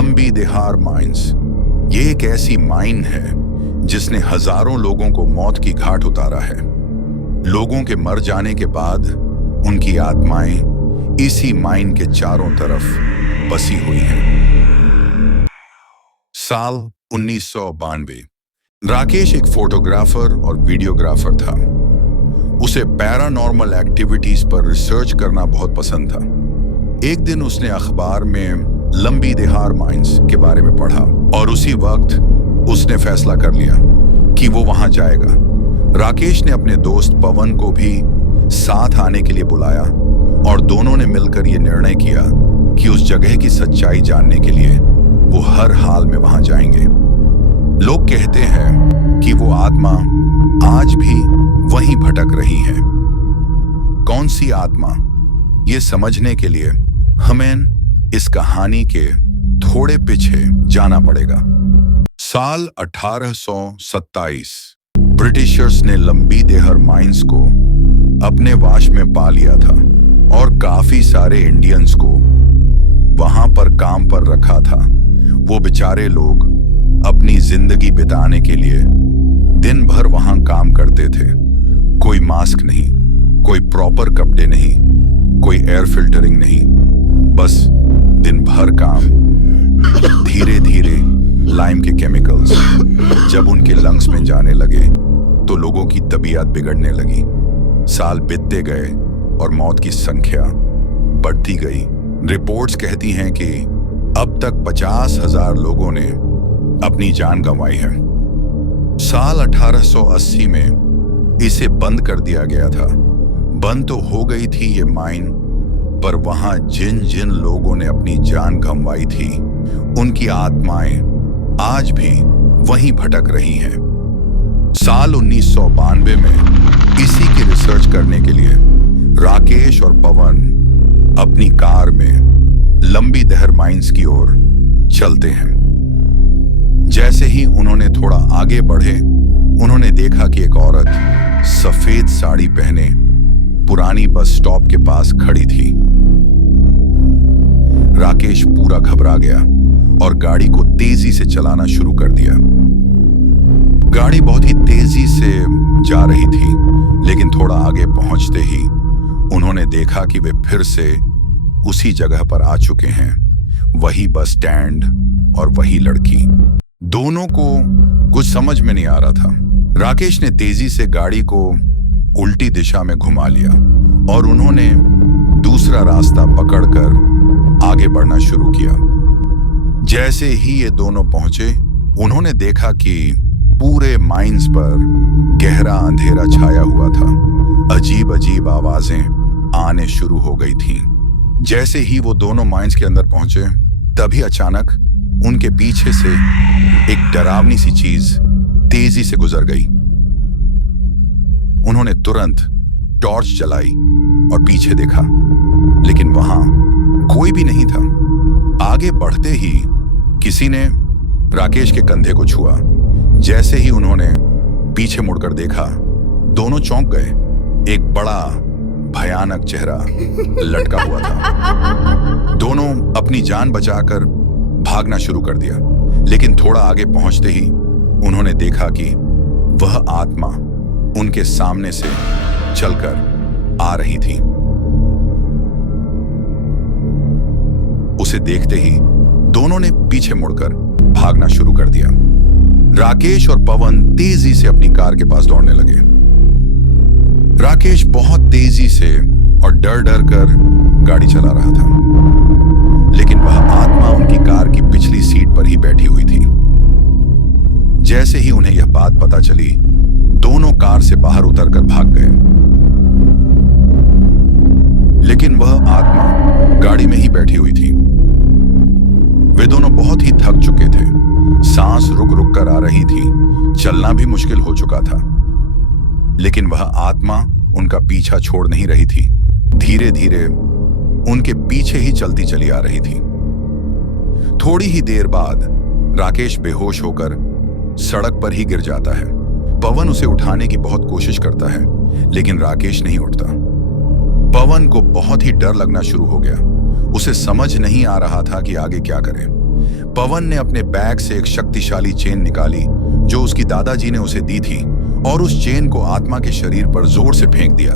लंबी देहार माइंस। ये एक ऐसी माइन है जिसने हजारों लोगों को मौत की घाट उतारा है। लोगों के मर जाने के बाद उनकी आत्माएं इसी माइन के चारों तरफ बसी हुई हैं। साल 1992। राकेश एक फोटोग्राफर और वीडियोग्राफर था। उसे पैरानॉर्मल एक्टिविटीज पर रिसर्च करना बहुत पसंद था। एक दिन उसने अखबार में लंबी देहार माइंस के बारे में पढ़ा और उसी वक्त उसने फैसला कर लिया कि वो वहां जाएगा। राकेश ने अपने दोस्त पवन को भी साथ आने के लिए बुलाया और दोनों ने मिलकर ये निर्णय किया कि उस जगह की सच्चाई जानने के लिए वो हर हाल में वहां जाएंगे। लोग कहते हैं कि वो आत्मा आज भी वहीं भटक रही है। कौन सी आत्मा, ये समझने के लिए हमें इस कहानी के थोड़े पीछे जाना पड़ेगा। साल 1827 ब्रिटिशर्स ने लंबी देहर माइंस को अपने वाश में पा लिया था और काफी सारे इंडियंस को वहां पर काम पर रखा था। वो बेचारे लोग अपनी जिंदगी बिताने के लिए दिन भर वहां काम करते थे। कोई मास्क नहीं, कोई प्रॉपर कपड़े नहीं, कोई एयर फिल्टरिंग नहीं, बस दिन भर काम। धीरे धीरे लाइम के केमिकल्स जब उनके लंग्स में जाने लगे तो लोगों की तबीयत बिगड़ने लगी। साल बीतते गए और मौत की संख्या बढ़ती गई। रिपोर्ट्स कहती हैं कि अब तक 50,000 लोगों ने अपनी जान गंवाई है। साल 1880 में इसे बंद कर दिया गया था। बंद तो हो गई थी ये माइन, पर वहां जिन जिन लोगों ने अपनी जान गंवाई थी उनकी आत्माएं आज भी वहीं भटक रही हैं। साल 1992 में इसी की रिसर्च करने के लिए राकेश और पवन अपनी कार में लंबी देहर माइंस की ओर चलते हैं। जैसे ही उन्होंने थोड़ा आगे बढ़े, उन्होंने देखा कि एक औरत सफेद साड़ी पहने पुरानी बस स्टॉप के पास खड़ी थी। राकेश पूरा घबरा गया और गाड़ी को तेजी से चलाना शुरू कर दिया। गाड़ी बहुत ही तेजी से जा रही थी, लेकिन थोड़ा आगे पहुंचते ही उन्होंने देखा कि वे फिर से उसी जगह पर आ चुके हैं। वही बस स्टैंड और वही लड़की। दोनों को कुछ समझ में नहीं आ रहा था। राकेश ने तेजी से गाड़ी को उल्टी दिशा में घुमा लिया और उन्होंने दूसरा रास्ता पकड़कर आगे बढ़ना शुरू किया। जैसे ही ये दोनों पहुंचे, उन्होंने देखा कि पूरे माइंस पर गहरा अंधेरा छाया हुआ था। अजीब अजीब आवाजें आने शुरू हो गई थीं। जैसे ही वो दोनों माइंस के अंदर पहुंचे, तभी अचानक उनके पीछे से एक डरावनी सी चीज तेजी से गुजर गई। उन्होंने तुरंत टॉर्च जलाई और पीछे देखा, लेकिन वहां कोई भी नहीं था। आगे बढ़ते ही किसी ने राकेश के कंधे को छुआ। जैसे ही उन्होंने पीछे मुड़कर देखा, दोनों चौंक गए। एक बड़ा भयानक चेहरा लटका हुआ था। दोनों अपनी जान बचाकर भागना शुरू कर दिया, लेकिन थोड़ा आगे पहुंचते ही उन्होंने देखा कि वह आत्मा उनके सामने से चलकर आ रही थी। उसे देखते ही दोनों ने पीछे मुड़कर भागना शुरू कर दिया। राकेश और पवन तेजी से अपनी कार के पास दौड़ने लगे। राकेश बहुत तेजी से और डर डर कर गाड़ी चला रहा था, लेकिन वह आत्मा उनकी कार की पिछली सीट पर ही बैठी हुई थी। जैसे ही उन्हें यह बात पता चली, दोनों कार से बाहर उतरकर भाग गए। लेकिन वह आत्मा गाड़ी में ही बैठी हुई थी। वे दोनों बहुत ही थक चुके थे। सांस रुक रुक कर आ रही थी। चलना भी मुश्किल हो चुका था। लेकिन वह आत्मा उनका पीछा छोड़ नहीं रही थी। धीरे धीरे उनके पीछे ही चलती चली आ रही थी। थोड़ी ही देर बाद राकेश बेहोश होकर सड़क पर ही गिर जाता है। पवन उसे उठाने की बहुत कोशिश करता है, लेकिन राकेश नहीं उठता। पवन को बहुत ही डर लगना शुरू हो गया। उसे समझ नहीं आ रहा था कि आगे क्या करे। पवन ने अपने बैग से एक शक्तिशाली चेन निकाली जो उसकी दादाजी ने उसे दी थी और उस चेन को आत्मा के शरीर पर जोर से फेंक दिया।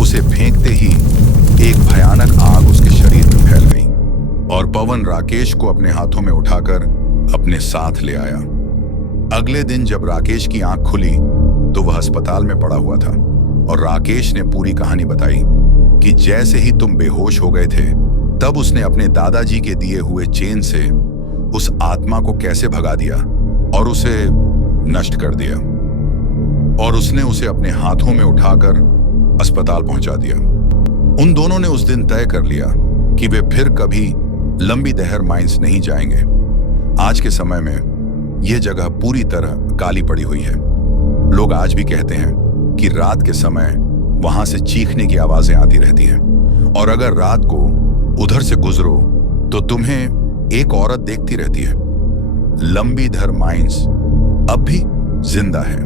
उसे फेंकते ही एक भयानक आग उसके शरीर में फैल गई और पवन राकेश को अपने हाथों में उठाकर अपने साथ ले आया। अगले दिन जब राकेश की आंख खुली तो वह अस्पताल में पड़ा हुआ था और राकेश ने पूरी कहानी बताई कि जैसे ही तुम बेहोश हो गए थे तब उसने अपने दादाजी के दिए हुए चेन से उस आत्मा को कैसे भगा दिया और उसे नष्ट कर दिया, और उसने उसे अपने हाथों में उठाकर अस्पताल पहुंचा दिया। उन दोनों ने उस दिन तय कर लिया कि वे फिर कभी लंबी दहर माइंस नहीं जाएंगे। आज के समय में यह जगह पूरी तरह काली पड़ी हुई है। लोग आज भी कहते हैं कि रात के समय वहां से चीखने की आवाजें आती रहती हैं, और अगर रात को उधर से गुजरो तो तुम्हें एक औरत देखती रहती है। लंबी धर माइंस अब भी जिंदा है।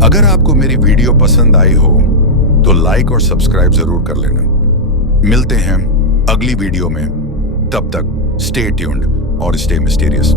अगर आपको मेरी वीडियो पसंद आई हो तो लाइक और सब्सक्राइब जरूर कर लेना। मिलते हैं अगली वीडियो में, तब तक स्टे ट्यून्ड और स्टे मिस्टीरियस।